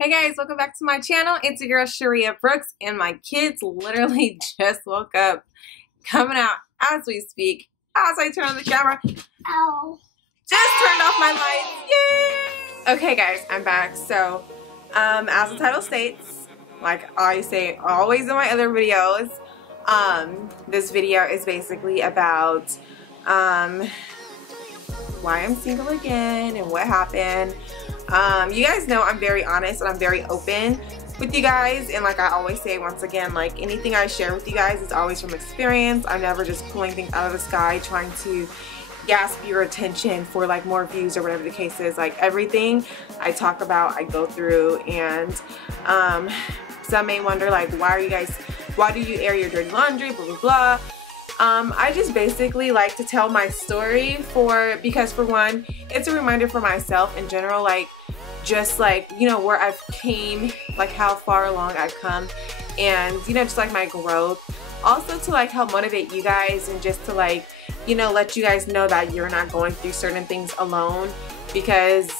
Hey guys, welcome back to my channel. It's your girl Sharia Brooks, and my kids literally just woke up, coming out as we speak. As I turn on the camera, ow, just turned off my lights. Yay! Okay guys, I'm back. So, as the title states, like I say always in my other videos, this video is basically about why I'm single again and what happened. You guys know I'm very honest and I'm very open with you guys, and like I always say, once again, like anything I share with you guys is always from experience. I'm never just pulling things out of the sky trying to gasp your attention for like more views or whatever the case is. Like everything I talk about, I go through, and some may wonder like, why do you air your dirty laundry, blah blah blah. I just basically like to tell my story because for one, it's a reminder for myself in general, like just like, you know, where I've came, like how far along I've come, and you know, just like my growth. Also to like help motivate you guys, and just to like, you know, let you guys know that you're not going through certain things alone, because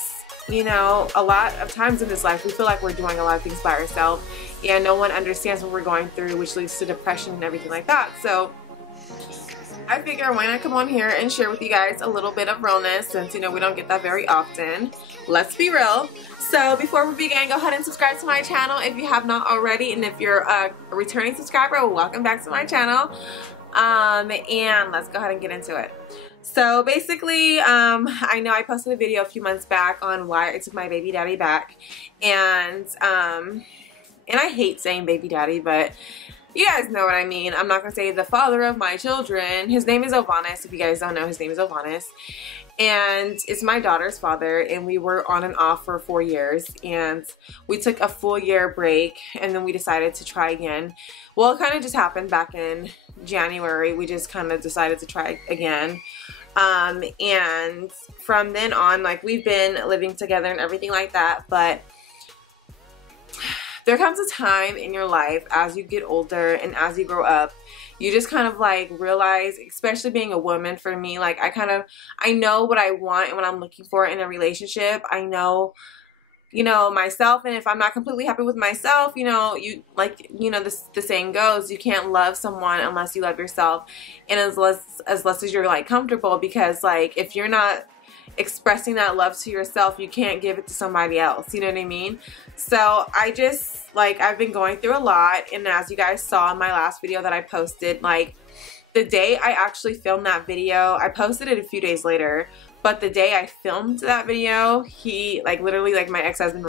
you know, a lot of times in this life we feel like we're doing a lot of things by ourselves and no one understands what we're going through, which leads to depression and everything like that. So I figure why not come on here and share with you guys a little bit of realness, since you know we don't get that very often. Let's be real. So before we begin, go ahead and subscribe to my channel if you have not already, and if you're a returning subscriber, welcome back to my channel. And let's go ahead and get into it. So basically, I know I posted a video a few months back on why I took my baby daddy back, and I hate saying baby daddy, but you guys know what I mean. I'm not going to say the father of my children. His name is Ovanis. If you guys don't know, his name is Ovanis. And it's my daughter's father, and we were on and off for 4 years. And we took a full year break, and then we decided to try again. Well, it kind of just happened back in January. We just kind of decided to try again. And from then on, like, we've been living together and everything like that. But there comes a time in your life as you get older and as you grow up, you just kind of like realize, especially being a woman, for me, like I know what I want and what I'm looking for in a relationship. I know, you know, myself, and if I'm not completely happy with myself, you know, the saying goes, you can't love someone unless you love yourself, and as less as you're like comfortable, because like if you're not expressing that love to yourself, you can't give it to somebody else, you know what I mean? So I just, like, I've been going through a lot, and as you guys saw in my last video that I posted, like the day I actually filmed that video, I posted it a few days later, but the day I filmed that video, he, like, literally, like, my ex-husband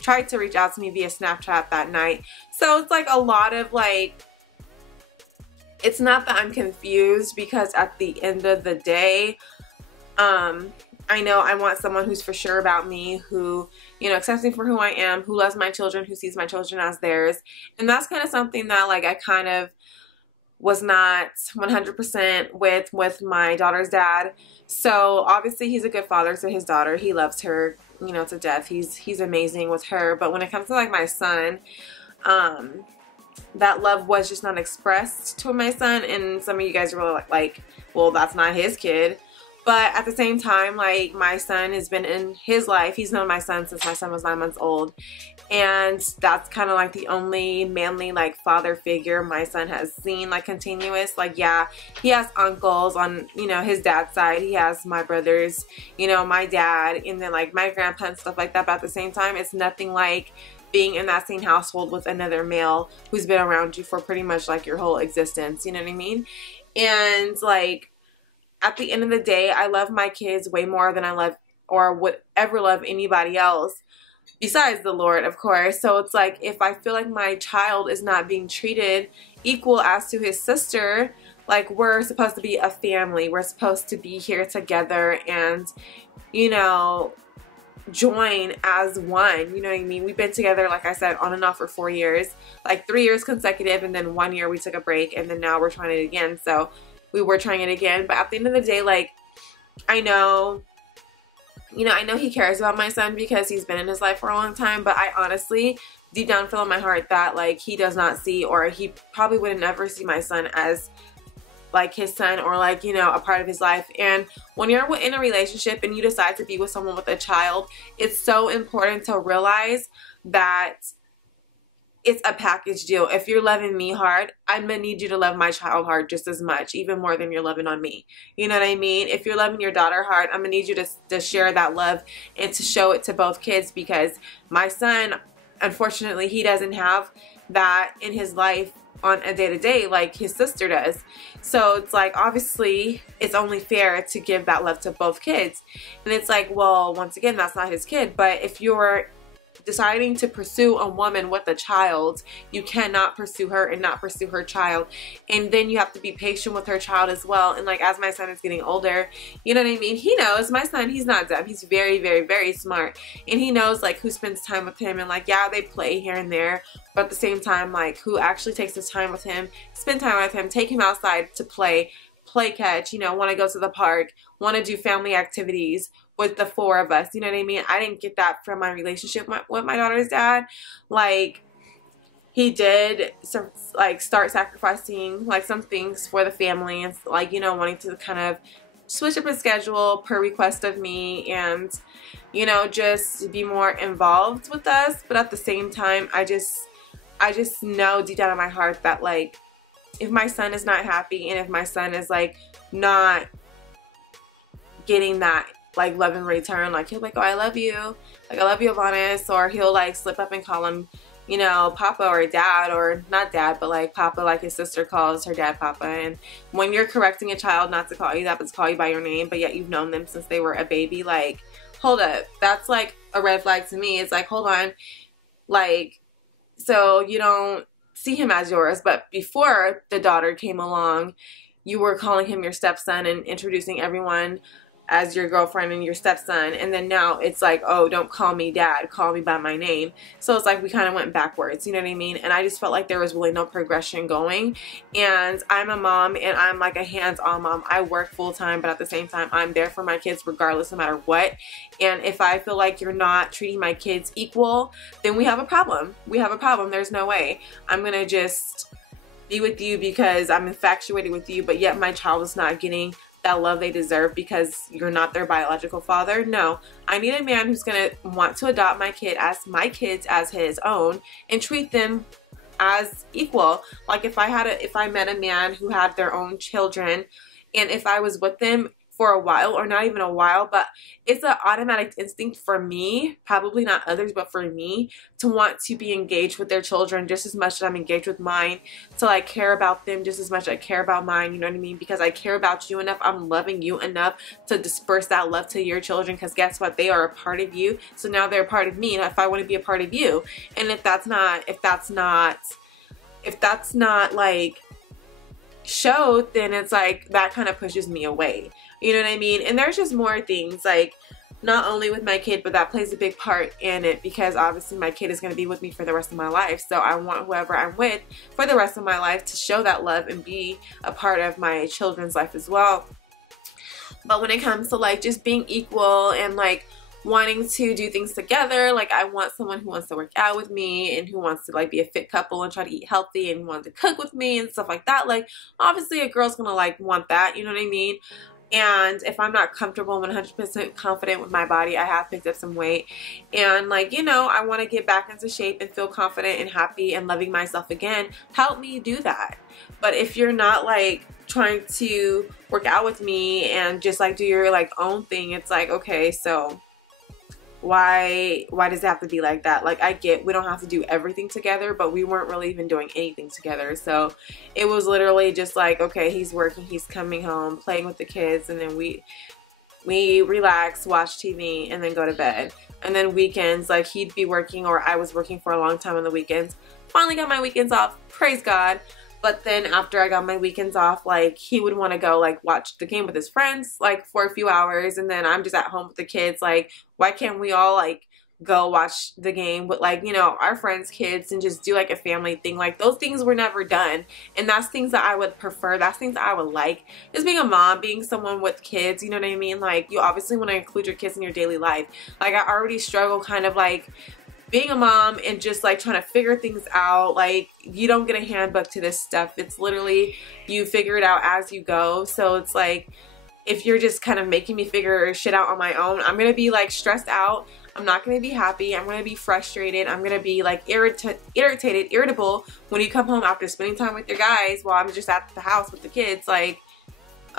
tried to reach out to me via Snapchat that night. So it's like a lot of like, it's not that I'm confused, because at the end of the day, I know I want someone who's for sure about me, who, you know, accepts me for who I am, who loves my children, who sees my children as theirs. And that's kind of something that, like, I kind of was not 100% with my daughter's dad. So obviously he's a good father to his daughter. He loves her, you know, to death. He's amazing with her. But when it comes to like my son, that love was just not expressed to my son. And some of you guys are really like, well, that's not his kid. But at the same time, like, my son has been in his life. He's known my son since my son was 9 months old. And that's kind of like the only manly, like, father figure my son has seen, like, continuous. Like, yeah, he has uncles on, you know, his dad's side. He has my brothers, you know, my dad, and then, like, my grandpa and stuff like that. But at the same time, it's nothing like being in that same household with another male who's been around you for pretty much, like, your whole existence. You know what I mean? And, like, at the end of the day, I love my kids way more than I love or would ever love anybody else besides the Lord, of course. So it's like, if I feel like my child is not being treated equal as to his sister, like, we're supposed to be a family. We're supposed to be here together and, you know, join as one. You know what I mean? We've been together, like I said, on and off for 4 years, like 3 years consecutive, and then 1 year we took a break, and then now we're trying it again. So we were trying it again, but at the end of the day, like, I know, you know, I know he cares about my son because he's been in his life for a long time, but I honestly, deep down feel in my heart that, like, he does not see, or he probably would never see my son as like his son or like, you know, a part of his life. And when you're in a relationship and you decide to be with someone with a child, it's so important to realize that it's a package deal. If you're loving me hard, I'm gonna need you to love my child hard just as much, even more than you're loving on me. You know what I mean? If you're loving your daughter hard, I'm gonna need you to share that love and to show it to both kids, because my son, unfortunately, he doesn't have that in his life on a day-to-day like his sister does. So it's like, obviously it's only fair to give that love to both kids. And it's like, well, once again, that's not his kid. But if you're deciding to pursue a woman with a child, you cannot pursue her and not pursue her child. And then you have to be patient with her child as well. And like, as my son is getting older, you know what I mean, he knows, my son, he's not dumb, he's very, very, very smart, and he knows like who spends time with him. And like, yeah, they play here and there, but at the same time, like, who actually takes his time with him, spend time with him, take him outside to play catch, you know, want to go to the park, want to do family activities with the four of us. You know what I mean? I didn't get that from my relationship with my daughter's dad. Like, he did like start sacrificing like some things for the family, and like, you know, wanting to kind of switch up his schedule per request of me, and, you know, just be more involved with us. But at the same time, I just know deep down in my heart that like, if my son is not happy, and if my son is like not getting that like love in return, like he'll be like, oh, I love you, like I love you, Avanis, or he'll like slip up and call him, you know, Papa or Dad, or not Dad, but like Papa, like his sister calls her dad Papa. And when you're correcting a child not to call you that, but to call you by your name, but yet you've known them since they were a baby, like, hold up, that's like a red flag to me. It's like, hold on, like, so you don't see him as yours, but before the daughter came along, you were calling him your stepson and introducing everyone as your girlfriend and your stepson, and then now it's like, oh, don't call me Dad, call me by my name. So it's like we kind of went backwards, you know what I mean? And I just felt like there was really no progression going. And I'm a mom, and I'm like a hands-on mom. I work full-time, but at the same time, I'm there for my kids regardless, no matter what. And if I feel like you're not treating my kids equal, then we have a problem. We have a problem. There's no way I'm gonna just be with you because I'm infatuated with you, but yet my child is not getting that love they deserve because you're not their biological father. No, I need a man who's gonna want to adopt my kids as his own and treat them as equal. Like, if I met a man who had their own children, and if I was with them for a while, or not even a while, but it's an automatic instinct for me, probably not others, but for me, to want to be engaged with their children just as much as I'm engaged with mine, to like care about them just as much as I care about mine, you know what I mean? Because I care about you enough, I'm loving you enough to disperse that love to your children, because guess what? They are a part of you, so now they're a part of me, and if I want to be a part of you, and if that's not like showed, then it's like that kind of pushes me away. You know what I mean? And there's just more things, like, not only with my kid, but that plays a big part in it, because obviously my kid is going to be with me for the rest of my life. So I want whoever I'm with for the rest of my life to show that love and be a part of my children's life as well. But when it comes to like just being equal and like wanting to do things together, like I want someone who wants to work out with me and who wants to like be a fit couple and try to eat healthy and want to cook with me and stuff like that. Like, obviously a girl's gonna like want that, you know what I mean? And if I'm not comfortable, 100% confident with my body, I have picked up some weight, and like, you know, I want to get back into shape and feel confident and happy and loving myself again, help me do that. But if you're not like trying to work out with me and just like do your like own thing, it's like, okay, so why does it have to be like that? Like, I get we don't have to do everything together, but we weren't really even doing anything together. So it was literally just like, okay, he's working, he's coming home, playing with the kids, and then we relax, watch TV, and then go to bed. And then weekends, like, he'd be working, or I was working for a long time on the weekends. Finally got my weekends off, praise God. But then after I got my weekends off, like, he would want to go like watch the game with his friends like for a few hours, and then I'm just at home with the kids. Like, why can't we all like go watch the game with like, you know, our friends' kids and just do like a family thing? Like, those things were never done, and that's things that I would prefer. That's things that I would like. Just being a mom, being someone with kids, you know what I mean? Like, you obviously want to include your kids in your daily life. Like, I already struggle kind of like being a mom and just like trying to figure things out, like you don't get a handbook to this stuff. It's literally you figure it out as you go. So it's like, if you're just kind of making me figure shit out on my own, I'm gonna be like stressed out. I'm not gonna be happy. I'm gonna be frustrated. I'm gonna be like irritated, irritable when you come home after spending time with your guys while I'm just at the house with the kids. Like,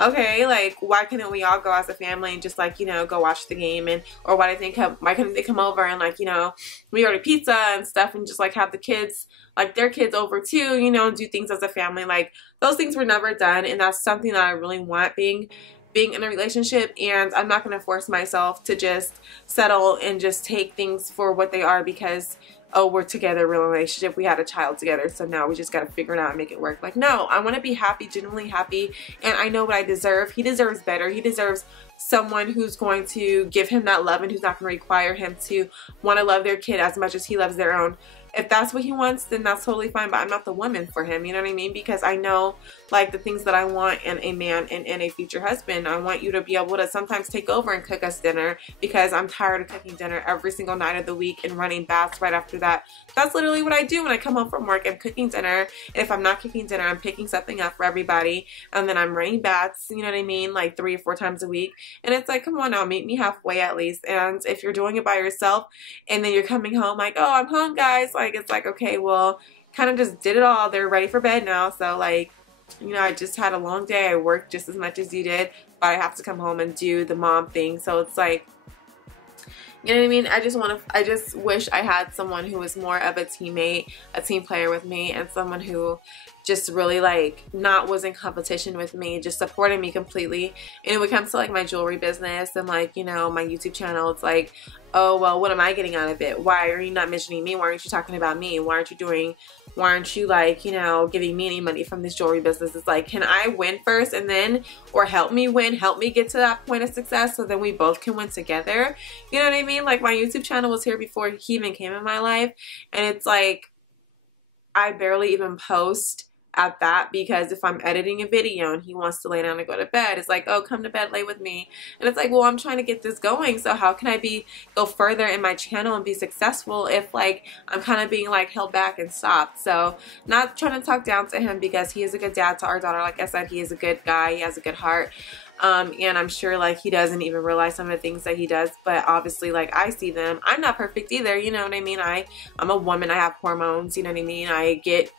okay, like why couldn't we all go as a family and just like, you know, go watch the game? And or why couldn't they come over and like, you know, we order pizza and stuff and just like have the kids, like their kids over too, you know, and do things as a family. Like those things were never done, and that's something that I really want being in a relationship. And I'm not going to force myself to just settle and just take things for what they are because, oh, we're together, real relationship, we had a child together, so now we just got to figure it out and make it work. Like, no, I want to be happy, genuinely happy, and I know what I deserve. He deserves better. He deserves someone who's going to give him that love and who's not going to require him to want to love their kid as much as he loves their own. If that's what he wants, then that's totally fine, but I'm not the woman for him, you know what I mean? Because I know, like, the things that I want in a man and in a future husband. I want you to be able to sometimes take over and cook us dinner because I'm tired of cooking dinner every single night of the week and running baths right after that. That's literally what I do when I come home from work. I'm cooking dinner, and if I'm not cooking dinner, I'm picking something up for everybody, and then I'm running baths, you know what I mean, like 3 or 4 times a week. And it's like, come on now, meet me halfway at least. And if you're doing it by yourself and then you're coming home like, oh, I'm home, guys, like, it's like, okay, well, kind of just did it all. They're ready for bed now. So like, you know, I just had a long day. I worked just as much as you did, but I have to come home and do the mom thing. So it's like, you know what I mean? I just wish I had someone who was more of a teammate, a team player with me, and someone who just really like was in competition with me, just supported me completely. And when it comes to like my jewelry business and like, you know, my YouTube channel, it's like, oh, well, what am I getting out of it? Why are you not mentioning me? Why aren't you talking about me? Why aren't you like, you know, giving me any money from this jewelry business? It's like, can I win first and then, or help me win, help me get to that point of success so then we both can win together? You know what I mean? Like my YouTube channel was here before he even came in my life, and it's like, I barely even post at that, because if I'm editing a video and he wants to lay down and go to bed, it's like, oh, come to bed, lay with me. And it's like, well, I'm trying to get this going, so how can I go further in my channel and be successful if like I'm kind of being like held back and stopped? So not trying to talk down to him, because he is a good dad to our daughter. Like I said, he is a good guy, he has a good heart. And I'm sure like he doesn't even realize some of the things that he does, but obviously like I see them. I'm not perfect either, you know what I mean? I'm a woman, I have hormones, you know what I mean? I get,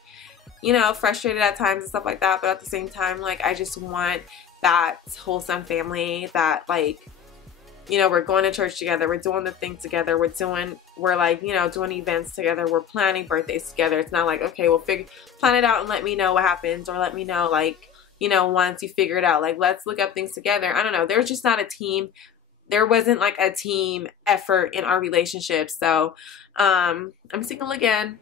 you know, frustrated at times and stuff like that, but at the same time, like, I just want that wholesome family that, like, you know, we're going to church together, we're doing the things together, we're like, you know, doing events together, we're planning birthdays together. It's not like, okay, we'll plan it out and let me know what happens, or let me know, like, you know, once you figure it out, like, let's look up things together. I don't know, there's just not a team. There wasn't like a team effort in our relationship. So I'm single again.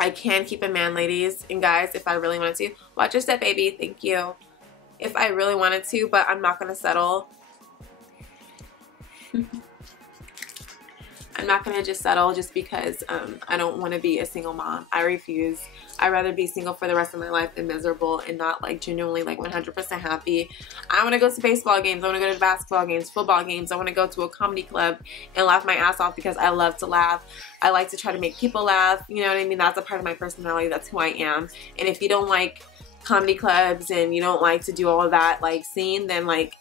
I can keep a man, ladies and guys, if I really wanted to. Watch your step, baby. Thank you. If I really wanted to, but I'm not going to settle. I'm not going to just settle just because I don't want to be a single mom. I refuse. I'd rather be single for the rest of my life than miserable and not like genuinely like 100% happy. I want to go to baseball games. I want to go to basketball games, football games. I want to go to a comedy club and laugh my ass off because I love to laugh. I like to try to make people laugh. You know what I mean? That's a part of my personality. That's who I am. And if you don't like comedy clubs and you don't like to do all of that like scene, then like,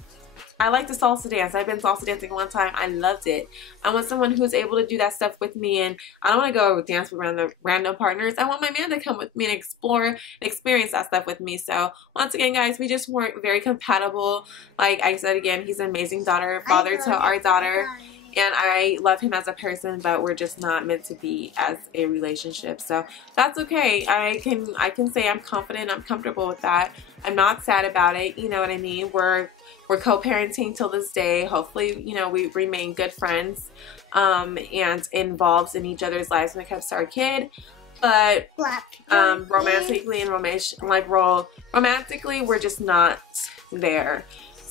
I like to salsa dance. I've been salsa dancing one time. I loved it. I want someone who's able to do that stuff with me, and I don't want to go dance with random partners. I want my man to come with me and explore and experience that stuff with me. So once again, guys, we just weren't very compatible. Like I said again, he's an amazing father to our daughter, and I love him as a person, but we're just not meant to be as a relationship. So that's okay. I can say I'm confident. I'm comfortable with that. I'm not sad about it. You know what I mean? We're co-parenting till this day. Hopefully, you know, we remain good friends and involved in each other's lives when it comes to our kid. But romantically and romantically, we're just not there.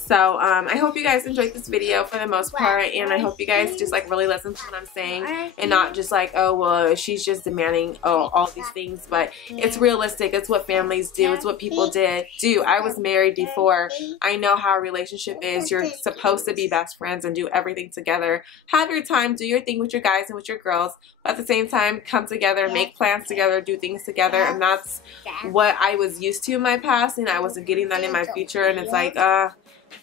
So I hope you guys enjoyed this video for the most part, and I hope you guys just like really listen to what I'm saying and not just like, oh well, she's just demanding all these things. But it's realistic. It's what families do. It's what people do. I was married before. I know how a relationship is. You're supposed to be best friends and do everything together. Have your time, do your thing with your guys and with your girls, but at the same time come together, make plans together, do things together. And that's what I was used to in my past, and I wasn't getting that in my future. And it's like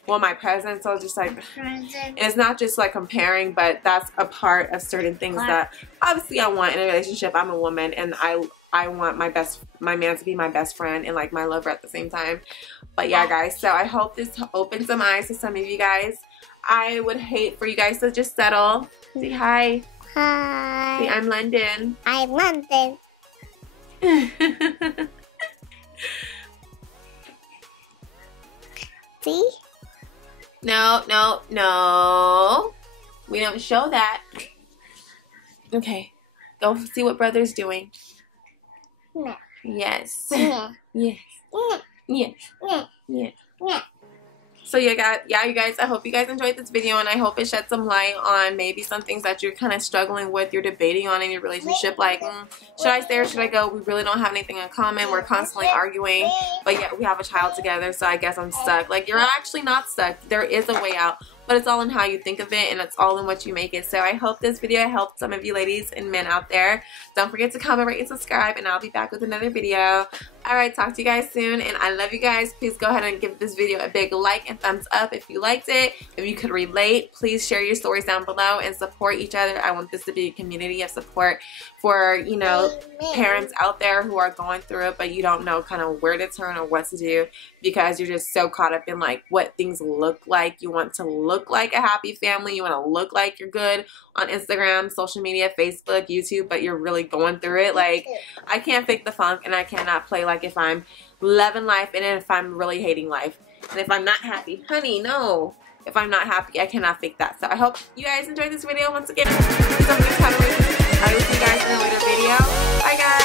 well, my present, so just like, and it's not just like comparing, but that's a part of certain things that obviously I want in a relationship. I'm a woman, and I want my man to be my best friend and like my lover at the same time. But yeah, guys, so I hope this opens some eyes to some of you guys. I would hate for you guys to just settle. Say hi. Hi. Say, I'm London. I'm London. See? No, no, no. We don't show that. Okay. Go see what brother's doing. No. Yes. Yeah. Yes. Yeah. Yes. Yeah. Yes. Yeah. So yeah, you guys, I hope you guys enjoyed this video, and I hope it shed some light on maybe some things that you're kind of struggling with, you're debating on in your relationship, like should I stay or should I go? We really don't have anything in common, we're constantly arguing, but yet we have a child together, so I guess I'm stuck. Like, you're actually not stuck. There is a way out, but it's all in how you think of it, and it's all in what you make it. So I hope this video helped some of you ladies and men out there. Don't forget to comment, rate, and subscribe, and I'll be back with another video. Alright, talk to you guys soon, and I love you guys. Please go ahead and give this video a big like and thumbs up if you liked it. If you could relate, please share your stories down below and support each other. I want this to be a community of support for, you know, parents out there who are going through it, but you don't know kind of where to turn or what to do because you're just so caught up in like what things look like. You want to look like a happy family. You want to look like you're good on Instagram, social media, Facebook, YouTube, but you're really going through it. Like, I can't fake the funk, and I cannot play like if I'm loving life and if I'm really hating life. And if I'm not happy, honey, no. If I'm not happy, I cannot fake that. So I hope you guys enjoyed this video once again. I will see you guys in a later video. Bye, guys.